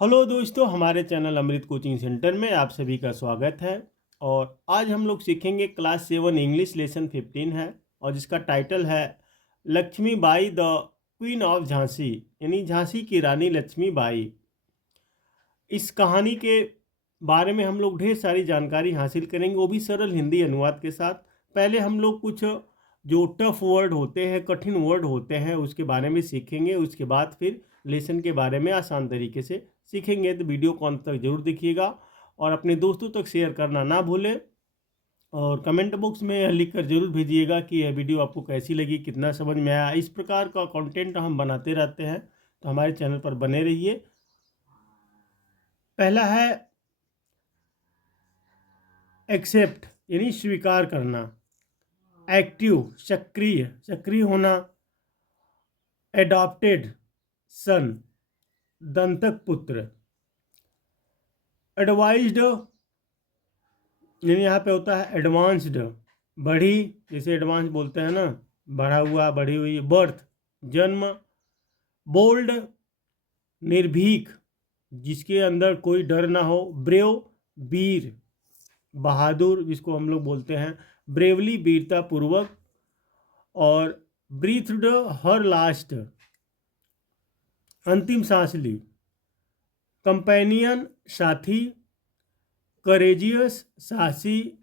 Hello दोस्तों, हमारे channel अमृत coaching centre में आप सभी का स्वागत है। और आज हम लोग सीखेंगे क्लास 7 इंग्लिश लेसन 15 है और जिसका टाइटल है Lakshmibai the queen of Jhansi, यानी झांसी की रानी लक्ष्मीबाई। इस कहानी के बारे में हम लोग ढेर सारी जानकारी हासिल करेंगे, वो भी सरल हिंदी अनुवाद के साथ। पहले हम लोग कुछ जो टफ वर्ड होते हैं, कठिन वर्ड होते हैं, उसके बारे में सीखेंगे। उसके बाद फिर लेसन के बारे में आसान तरीके से सीखेंगे। तो वीडियो को अंत तक जरूर देखिएगा और अपने दोस्तों तक शेयर करना ना भूलें। और कमेंट बॉक्स में यह लिख कर जरूर भेजिएगा कि यह वीडियो आपको कैसी लगी, कितना समझ में आया। इस प्रकार का कंटेंट हम बनाते रहते हैं, तो हमारे चैनल पर बने रहिए। पहला है एक्सेप्ट, यानी स्वीकार करना। एक्टिव, सक्रिय, सक्रिय होना। एडॉप्टेड सन, दंतक पुत्र। एडवाइज्ड, यानी यहाँ पे होता है एडवांस्ड, बढ़ी, जैसे एडवांस बोलते हैं ना, बढ़ा हुआ, बढ़ी हुई। बर्थ, जन्म। बोल्ड, निर्भीक, जिसके अंदर कोई डर ना हो। ब्रेव, वीर, बहादुर, जिसको हम लोग बोलते हैं ब्रेवली, वीरता पूर्वक। और ब्रीथ्ड, हर लास्ट, अंतिम सांस ली। कंपेनियन, साथी। करेजियस, साहसी।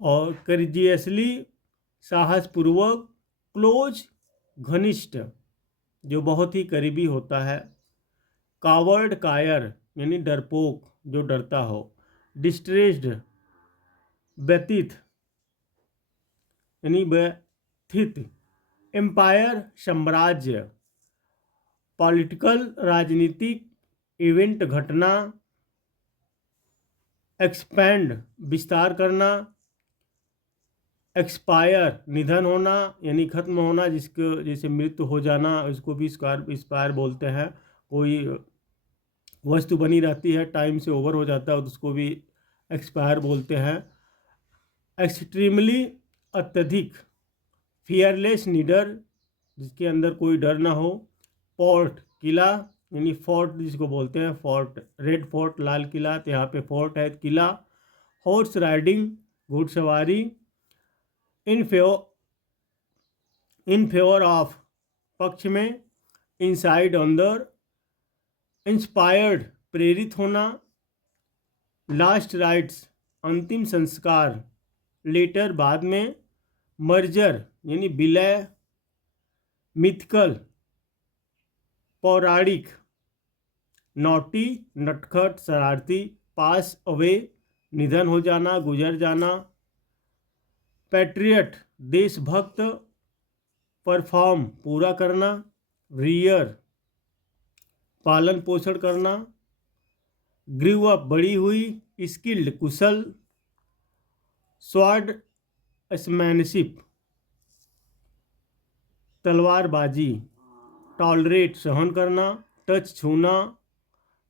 और करेजियसली, साहसपूर्वक। क्लोज, घनिष्ठ, जो बहुत ही करीबी होता है। कावर्ड, कायर, यानी डरपोक, जो डरता हो। डिस्ट्रेस्ड, व्यतीत, यानी व्यथित। एम्पायर, साम्राज्य। पॉलिटिकल, राजनीतिक। इवेंट, घटना। एक्सपैंड, विस्तार करना। एक्सपायर, निधन होना, यानी खत्म होना, जिसको जैसे मृत्यु हो जाना, इसको भी एक्सपायर बोलते हैं। कोई वस्तु बनी रहती है, टाइम से ओवर हो जाता है तो उसको भी एक्सपायर बोलते हैं। एक्सट्रीमली, अत्यधिक। फियरलेस, निडर, जिसके अंदर कोई डर ना हो। पोर्ट, किला, यानी फोर्ट जिसको बोलते हैं, fort. Red fort, Lal Qila, तो यहाँ पे फोर्ट है, किला। हॉर्स राइडिंग, घुड़सवारी। इन फेवर ऑफ, पक्ष में। इनसाइड, अंदर। इंस्पायर्ड, प्रेरित होना। लास्ट राइट्स, अंतिम संस्कार। लेटर, बाद में। मर्जर, यानी विलय। मिथिकल, पौराणिक। नॉटी, नटखट, शरारती। पास अवे, निधन हो जाना, गुजर जाना। पैट्रियट, देशभक्त। परफॉर्म, पूरा करना। रियर, पालन पोषण करना। ग्रीव अप, बड़ी हुई। स्किल्ड, कुशल। स्वॉर्ड स्मैनशिप, तलवारबाजी। टॉलरेट, सहन करना। टच, छूना।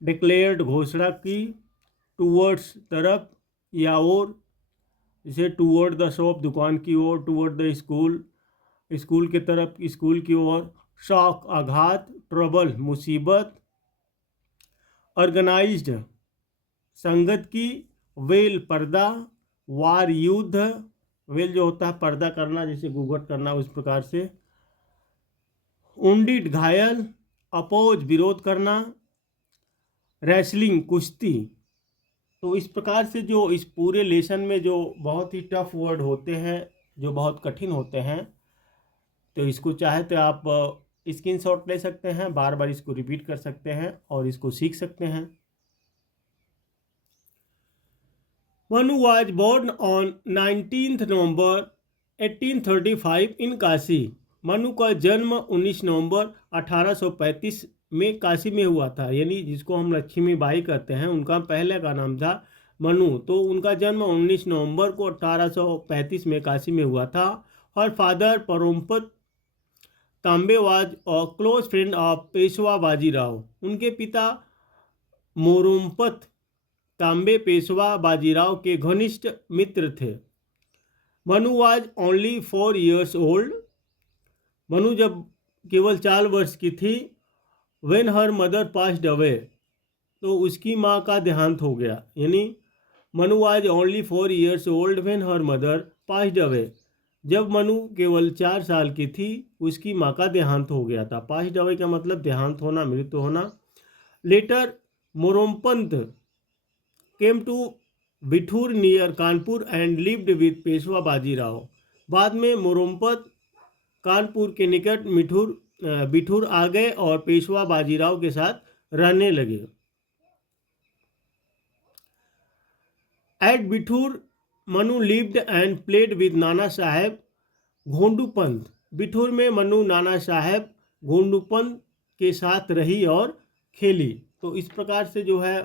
डिक्लेयर्ड, घोषणा की। टूवर्ड्स, तरफ या ओर, जैसे टूवर्ड द शॉप, दुकान की ओर। टूवर्ड द स्कूल, स्कूल के तरफ, स्कूल की ओर। शॉक, आघात। ट्रबल, मुसीबत। ऑर्गेनाइज्ड, संगत की। वेल, पर्दा। वार, युद्ध। वेल जो होता है पर्दा करना, जैसे घूंघट करना, उस प्रकार से। उंडिड, घायल। अपोज, विरोध करना। रेसलिंग, कुश्ती। तो इस प्रकार से जो इस पूरे लेसन में जो बहुत ही टफ वर्ड होते हैं, जो बहुत कठिन होते हैं, तो इसको चाहे तो आप स्क्रीनशॉट ले सकते हैं, बार बार इसको रिपीट कर सकते हैं और इसको सीख सकते हैं। मनु वाज बोर्न ऑन 19 नवंबर 1835 इन काशी। मनु का जन्म 19 नवंबर 1835 में काशी में हुआ था, यानी जिसको हम लक्ष्मीबाई कहते हैं, उनका पहले का नाम था मनु। तो उनका जन्म 19 नवंबर को 1835 में काशी में हुआ था। हर फादर परोम्पत तांबे वाज और close friend of Peshwa Bajirao. उनके पिता मोरोम्पत तांबे पेशवा बाजीराव के घनिष्ठ मित्र थे। Manu was only 4 years old. Manu जब केवल 4 वर्ष की थी, when her mother passed away, तो उसकी माँ का देहांत हो गया। यानी Manu was only 4 years old when her mother passed away. जब मनु केवल 4 साल की थी उसकी माँ का देहांत हो गया था। पास्ड अवे का मतलब देहांत होना, मृत्यु होना। Later Moropant came to Bithoor near Kanpur and lived with Peshwa Bajirao. बाद में मोरोमपंत कानपुर के निकट बिठूर आ गए और पेशवा बाजीराव के साथ रहने लगे। At Bithoor Manu lived and played with Nana Sahib घोंडूपंत। Bithoor में मनु नाना साहेब घोंडूपंत के साथ रही और खेली। तो इस प्रकार से जो है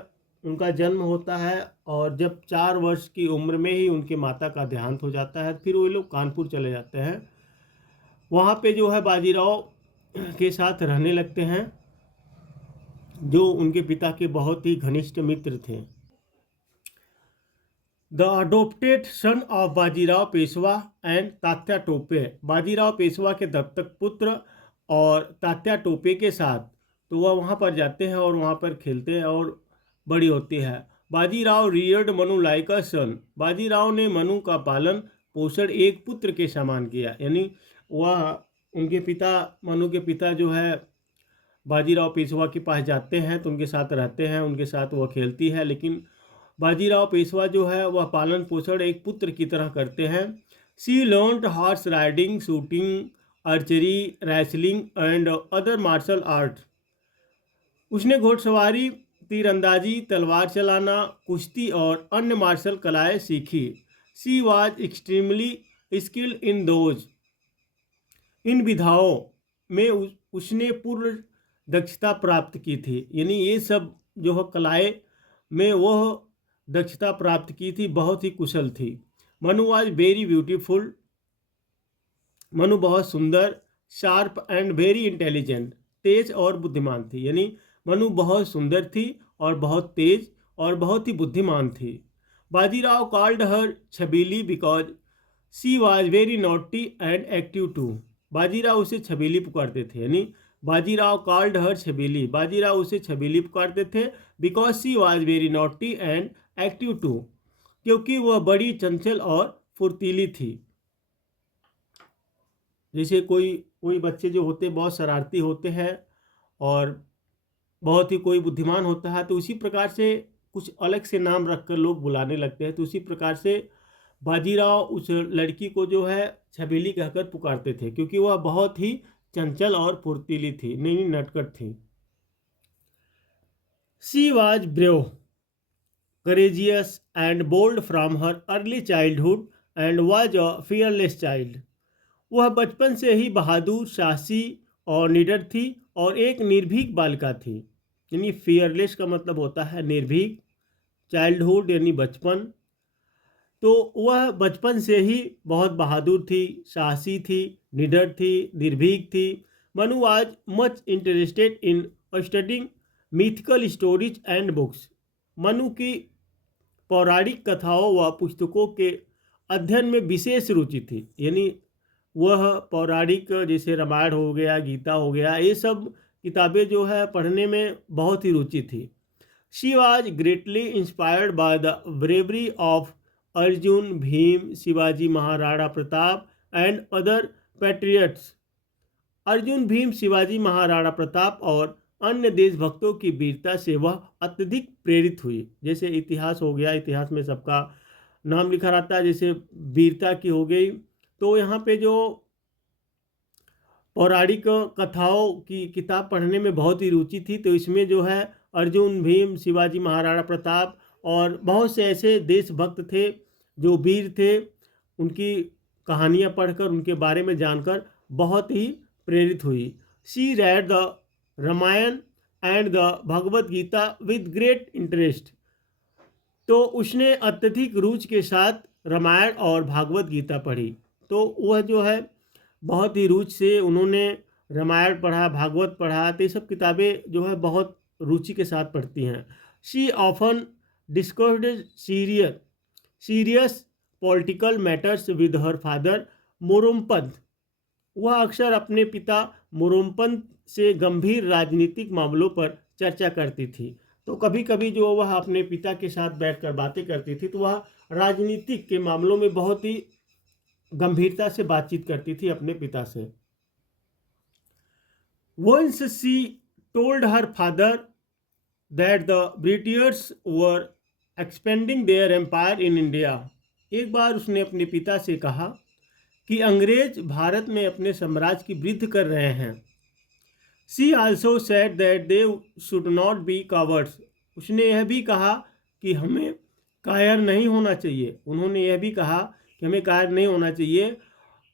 उनका जन्म होता है और जब 4 वर्ष की उम्र में ही उनके माता का देहांत हो जाता है। फिर वो लोग कानपुर चले जाते हैं, वहाँ पे जो है बाजीराव के साथ रहने लगते हैं जो उनके पिता के बहुत ही घनिष्ठ मित्र थे। The adopted son of Bajirao Peshwa and Tatya Tope. Bajirao Peshwa के दत्तक पुत्र और तात्या टोपे के साथ, तो वह वहाँ पर जाते हैं और वहाँ पर खेलते हैं और बड़ी होती है। Bajirao reared Manu like a son. Bajirao ने मनु का पालन पोषण एक पुत्र के समान किया। यानी वह उनके पिता, मनु के पिता जो है बाजीराव पेशवा के पास जाते हैं तो उनके साथ रहते हैं, उनके साथ वह खेलती है। लेकिन बाजीराव पेशवा जो है वह पालन पोषण एक पुत्र की तरह करते हैं। She learned horse riding, shooting, archery, wrestling and other martial art. उसने घोड़सवारी, तीरंदाजी, तलवार चलाना, कुश्ती और अन्य मार्शल कलाएं सीखी। She was extremely skilled in those. इन विधाओं में उसने पूर्ण दक्षता प्राप्त की थी। यानी ये सब जो है कलाएं में वह दक्षता प्राप्त की थी, बहुत ही कुशल थी। Manu was very beautiful. Manu बहुत सुंदर, शार्प एंड वेरी इंटेलिजेंट, तेज और बुद्धिमान थी। यानी मनु बहुत सुंदर थी और बहुत तेज और बहुत ही बुद्धिमान थी। Bajirao called her Chhabili because she was very naughty and active too. Bajirao उसे छबीली पुकारते थे। यानी बाजीराव कॉल्ड हर छबीली, बाजीराव उसे छबीली पुकारते थे because she was very naughty and active too, क्योंकि वह बड़ी चंचल और फुर्तीली थी। जैसे कोई बच्चे जो होते बहुत शरारती होते हैं और बहुत ही कोई बुद्धिमान होता है, तो उसी प्रकार से कुछ अलग से नाम रखकर लोग बुलाने लगते हैं। तो उसी प्रकार से बाजीराव उस लड़की को जो है छबीली कहकर पुकारते थे, क्योंकि वह बहुत ही चंचल और फुर्तीली थी, नहीं नटखट थी। She was brave, courageous and bold from her early childhood and was a fearless child. वह बचपन से ही बहादुर, साहसी और निडर थी और एक निर्भीक बालिका थी। यानी फियरलेस का मतलब होता है निर्भीक, चाइल्डहुड यानी बचपन। तो वह बचपन से ही बहुत बहादुर थी, साहसी थी, निडर थी, निर्भीक थी। Manu was much interested in studying mythical stories and books. Manu की पौराणिक कथाओं व पुस्तकों के अध्ययन में विशेष रुचि थी। यानी वह पौराणिक जैसे रामायण हो गया, गीता हो गया, ये सब किताबें जो है पढ़ने में बहुत ही रुचि थी। She was greatly inspired by the bravery of Arjun, Bhim, Shivaji Maharana Pratap and other patriots. Arjun, Bhim, Shivaji Maharana Pratap और अन्य देशभक्तों की वीरता से वह अत्यधिक प्रेरित हुई। जैसे इतिहास हो गया, इतिहास में सबका नाम लिखा रहता है, जैसे वीरता की हो गई। तो यहाँ पे जो पौराणिक कथाओं की किताब पढ़ने में बहुत ही रुचि थी, तो इसमें जो है अर्जुन, भीम, शिवाजी महाराणा प्रताप और बहुत से ऐसे देशभक्त थे जो वीर थे, उनकी कहानियाँ पढ़कर, उनके बारे में जानकर बहुत ही प्रेरित हुई। She read the Ramayana and the Bhagavad Gita with great interest. तो उसने अत्यधिक रुचि के साथ रामायण और भागवत गीता पढ़ी। तो वह जो है बहुत ही रुचि से उन्होंने रामायण पढ़ा, भागवत पढ़ा, तो ये सब किताबें जो है बहुत रुचि के साथ पढ़ती हैं। She often discussed serious political matters with her father Moropant. वह अक्सर अपने पिता मोरोमपंत से गंभीर राजनीतिक मामलों पर चर्चा करती थी। तो कभी कभी जो वह अपने पिता के साथ बैठकर बातें करती थी तो वह राजनीतिक के मामलों में बहुत ही गंभीरता से बातचीत करती थी अपने पिता से। Once she told her father that the Britishers were expanding their empire in India. एक बार उसने अपने पिता से कहा कि अंग्रेज भारत में अपने साम्राज्य की वृद्धि कर रहे हैं। She also said that they should not be cowards. उसने यह भी कहा कि हमें कायर नहीं होना चाहिए। उन्होंने यह भी कहा कि हमें कायर नहीं होना चाहिए।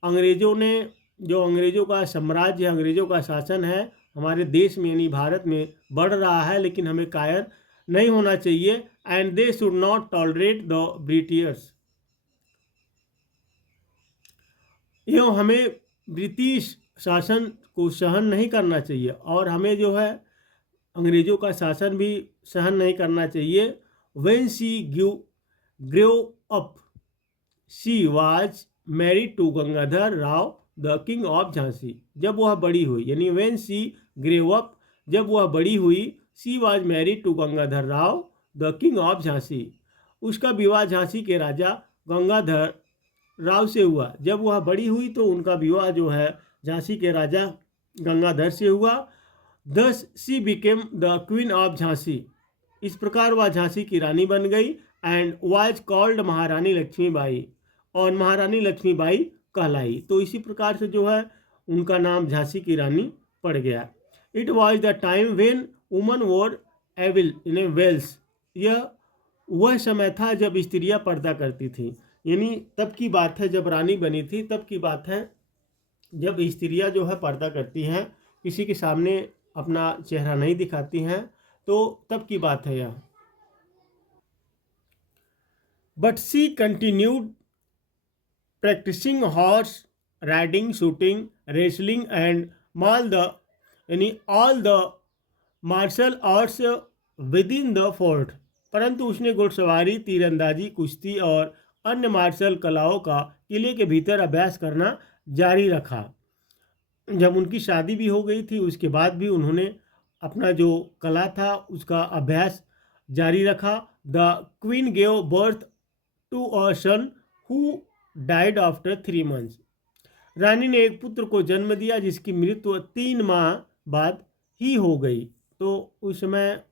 अंग्रेज़ों ने जो अंग्रेज़ों का साम्राज्य, अंग्रेज़ों का शासन है हमारे देश में यानी भारत में बढ़ रहा है, लेकिन हमें कायर नहीं होना चाहिए। And they should not tolerate the Britishers, एवं हमें ब्रिटिश शासन को सहन नहीं करना चाहिए और हमें जो है अंग्रेज़ों का शासन भी सहन नहीं करना चाहिए। When she grow up she was married to Gangadhar Rao the king of Jhansi. जब वह बड़ी हुई यानी व्हेन शी ग्रो अप, जब वह बड़ी हुई, she was married to Gangadhar Rao the king of Jhansi, उसका विवाह झांसी के राजा गंगाधर राव से हुआ। जब वह बड़ी हुई तो उनका विवाह जो है झांसी के राजा गंगाधर से हुआ। दस she became the queen of Jhansi, इस प्रकार वह झांसी की रानी बन गई। एंड वाज कॉल्ड महारानी लक्ष्मीबाई, और महारानी लक्ष्मीबाई कहलाई। तो इसी प्रकार से जो है उनका नाम झांसी की रानी पड़ गया। It was the time when woman वोर एविल इन वेल्स, यह वह समय था जब स्त्रियां पर्दा करती थीं। यानी तब की बात है जब रानी बनी थी, तब की बात है जब स्त्रियां जो है पर्दा करती हैं, किसी के सामने अपना चेहरा नहीं दिखाती हैं, तो तब की बात है यह। But she continued practising horse riding, shooting, wrestling and all the martial arts with in the fort. परंतु उसने घुड़सवारी, तीरंदाजी, कुश्ती और अन्य मार्शल कलाओं का किले के भीतर अभ्यास करना जारी रखा। जब उनकी शादी भी हो गई थी उसके बाद भी उन्होंने अपना जो कला था उसका अभ्यास जारी रखा। The queen gave birth to a son who died after 3 months। रानी ने एक पुत्र को जन्म दिया जिसकी मृत्यु 3 माह बाद ही हो गई। तो उस समय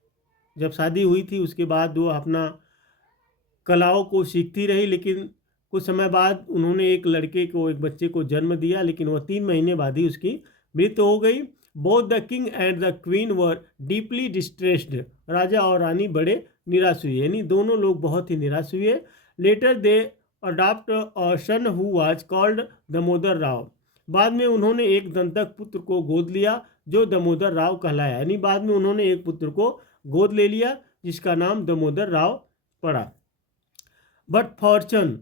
जब शादी हुई थी उसके बाद वो अपना कलाओं को सीखती रही, लेकिन कुछ समय बाद उन्होंने एक लड़के को, एक बच्चे को जन्म दिया, लेकिन वह 3 महीने बाद ही उसकी मृत्यु हो गई। Both the king and the queen were deeply distressed, राजा और रानी बड़े निराश हुए, यानी दोनों लोग बहुत ही निराश हुए। Later they adopt a son who was called Damodar Rao, बाद में उन्होंने एक दंतक पुत्र को गोद लिया जो दामोदर राव कहलाया, यानी बाद में उन्होंने एक पुत्र को गोद ले लिया जिसका नाम दामोदर राव पड़ा। But Fortune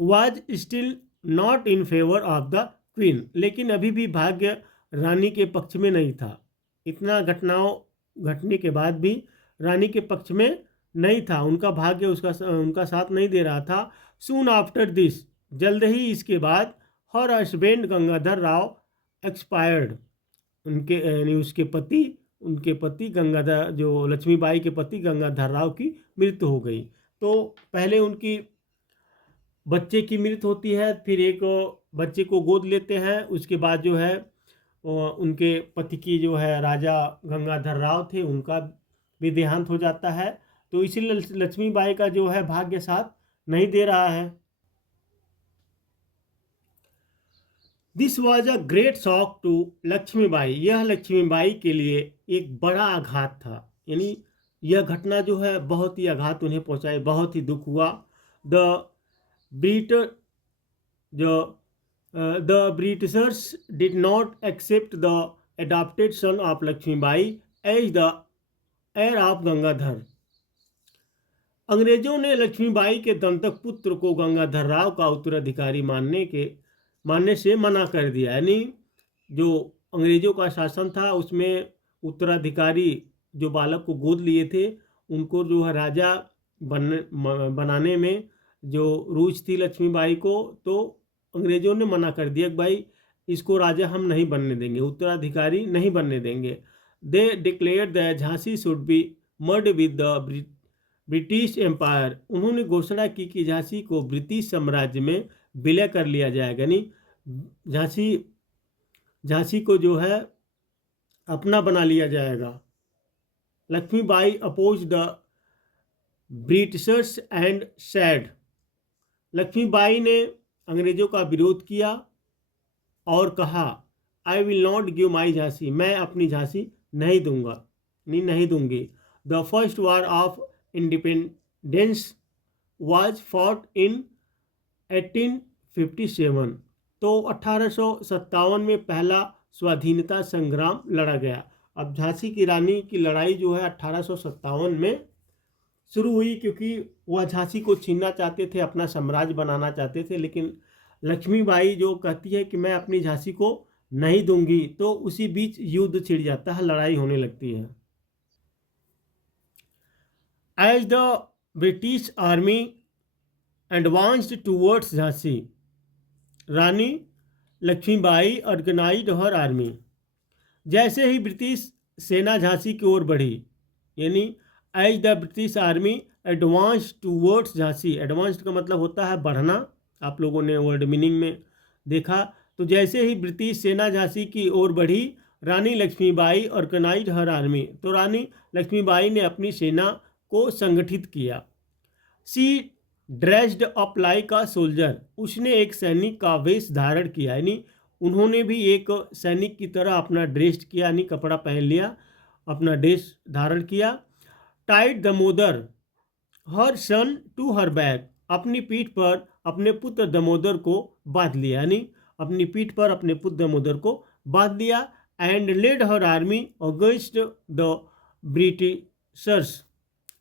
was still not in favour of the queen, लेकिन अभी भी भाग्य रानी के पक्ष में नहीं था। इतना घटनाओं घटने के बाद भी रानी के पक्ष में नहीं था, उनका भाग्य उनका साथ नहीं दे रहा था। सून आफ्टर दिस, जल्द ही इसके बाद, her husband Gangadhar Rao expired, उनके यानी उनके पति गंगाधर, जो लक्ष्मीबाई के पति गंगाधर राव की मृत्यु हो गई। तो पहले उनकी बच्चे की मृत्यु होती है, फिर एक बच्चे को गोद लेते हैं, उसके बाद जो है उनके पति की जो है राजा गंगाधर राव थे उनका भी देहांत हो जाता है। तो इसीलिए लक्ष्मीबाई का जो है भाग्य साथ नहीं दे रहा है। This was a great shock to Lakshmibai, यह लक्ष्मीबाई के लिए एक बड़ा आघात था, यानी यह घटना जो है बहुत ही आघात उन्हें पहुंचाई, बहुत ही दुख हुआ। The britishers did not accept the adopted son of Lakshmibai as the heir of Gangadhar, अंग्रेजों ने लक्ष्मीबाई के दंतक पुत्र को गंगाधर राव का उत्तराधिकारी मानने से मना कर दिया। यानी जो अंग्रेजों का शासन था उसमें उत्तराधिकारी जो बालक को गोद लिए थे उनको जो है राजा बनाने में जो रुचि थी लक्ष्मीबाई को, तो अंग्रेजों ने मना कर दिया कि भाई इसको राजा हम नहीं बनने देंगे, उत्तराधिकारी नहीं बनने देंगे। They declare that Jhansi should be merged with the British empire. उन्होंने घोषणा की कि झांसी को ब्रिटिश साम्राज्य में विलय कर लिया जाएगा, यानी झांसी झांसी को जो है अपना बना लिया जाएगा। Lakshmibai oppose the britishers and said. Lakshmibai ने अंग्रेजों का विरोध किया और कहा, I will not give my Jhansi, मैं अपनी झांसी नहीं दूंगा, नहीं दूंगी। The first war of independence was fought in 1857। तो 1857 में पहला स्वाधीनता संग्राम लड़ा गया। अब झांसी की रानी की लड़ाई जो है 1857 में शुरू हुई, क्योंकि वह झांसी को छीनना चाहते थे, अपना साम्राज्य बनाना चाहते थे, लेकिन लक्ष्मीबाई जो कहती है कि मैं अपनी झांसी को नहीं दूंगी, तो उसी बीच युद्ध छिड़ जाता है, लड़ाई होने लगती है। As the British army advanced towards Jhansi, Rani Lakshmibai organised her army. जैसे ही ब्रिटिश सेना झांसी की ओर बढ़ी, यानी as the British army advance towards Jhansi, advanced का मतलब होता है बढ़ना, आप लोगों ने वर्ड मीनिंग में देखा। तो जैसे ही ब्रिटिश सेना झांसी की ओर बढ़ी, रानी लक्ष्मीबाई ऑर्गेनाइज्ड हर आर्मी, तो रानी लक्ष्मीबाई ने अपनी सेना को संगठित किया। सी dressed up like a soldier, उसने एक सैनिक का वेश धारण किया, यानी उन्होंने भी एक सैनिक की तरह अपना ड्रेस किया, यानी कपड़ा पहन लिया, अपना ड्रेस धारण किया। Tied Damodar her son to her back, अपनी पीठ पर अपने पुत्र दमोदर को बांध लिया, यानी अपनी पीठ पर अपने पुत्र दमोदर को बांध दिया। And led her army against the britishers,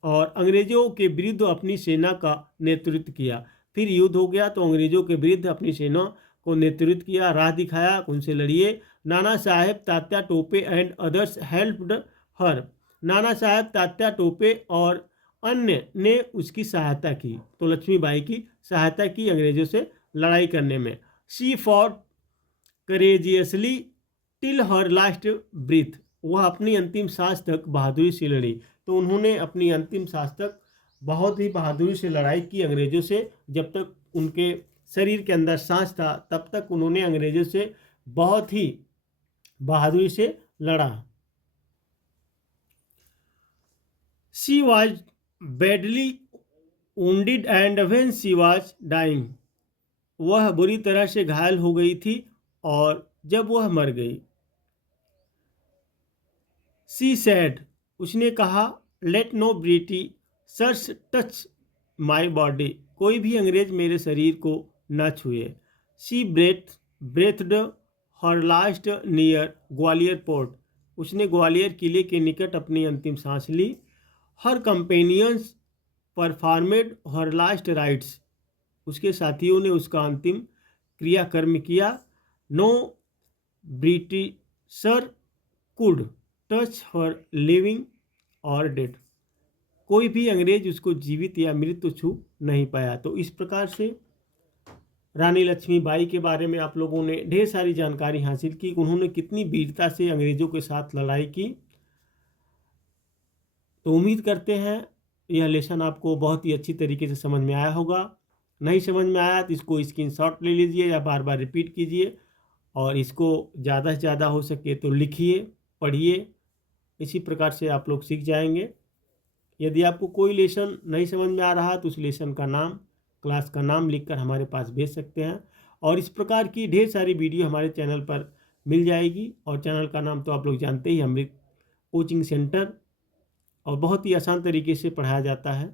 और अंग्रेजों के विरुद्ध अपनी सेना का नेतृत्व किया। फिर युद्ध हो गया तो अंग्रेजों के विरुद्ध अपनी सेना को नेतृत्व किया, राह दिखाया, उनसे लड़िए। Nana Saheb Tatya Tope and others helped her, Nana Saheb Tatya Tope और अन्य ने उसकी सहायता की, तो लक्ष्मीबाई की सहायता की अंग्रेजों से लड़ाई करने में। She fought courageously till her last breath, वह अपनी अंतिम सांस तक बहादुरी से लड़ी। तो उन्होंने अपनी अंतिम सांस तक बहुत ही बहादुरी से लड़ाई की अंग्रेजों से, जब तक उनके शरीर के अंदर सांस था तब तक उन्होंने अंग्रेजों से बहुत ही बहादुरी से लड़ा। She was badly wounded and when she was dying, वह बुरी तरह से घायल हो गई थी और जब वह मर गई। शी सैड, उसने कहा, let no Britishers touch my body, कोई भी अंग्रेज मेरे शरीर को न छुए। She breathed her last near Gwalior fort, उसने ग्वालियर किले के निकट अपनी अंतिम सांस ली। Her companions performed her last rites, उसके साथियों ने उसका अंतिम क्रियाकर्म किया। No Britisher could touch her living और डेड, कोई भी अंग्रेज उसको जीवित या मृत तो छू नहीं पाया। तो इस प्रकार से रानी लक्ष्मीबाई के बारे में आप लोगों ने ढेर सारी जानकारी हासिल की, उन्होंने कितनी वीरता से अंग्रेजों के साथ लड़ाई की। तो उम्मीद करते हैं यह लेसन आपको बहुत ही अच्छी तरीके से समझ में आया होगा। नहीं समझ में आया तो इसको स्क्रीनशॉट ले लीजिए या बार बार रिपीट कीजिए, और इसको ज़्यादा से ज़्यादा हो सके तो लिखिए, पढ़िए, इसी प्रकार से आप लोग सीख जाएंगे। यदि आपको कोई लेसन नहीं समझ में आ रहा तो उस लेसन का नाम, क्लास का नाम लिखकर हमारे पास भेज सकते हैं। और इस प्रकार की ढेर सारी वीडियो हमारे चैनल पर मिल जाएगी, और चैनल का नाम तो आप लोग जानते ही, अमृत कोचिंग सेंटर, और बहुत ही आसान तरीके से पढ़ाया जाता है।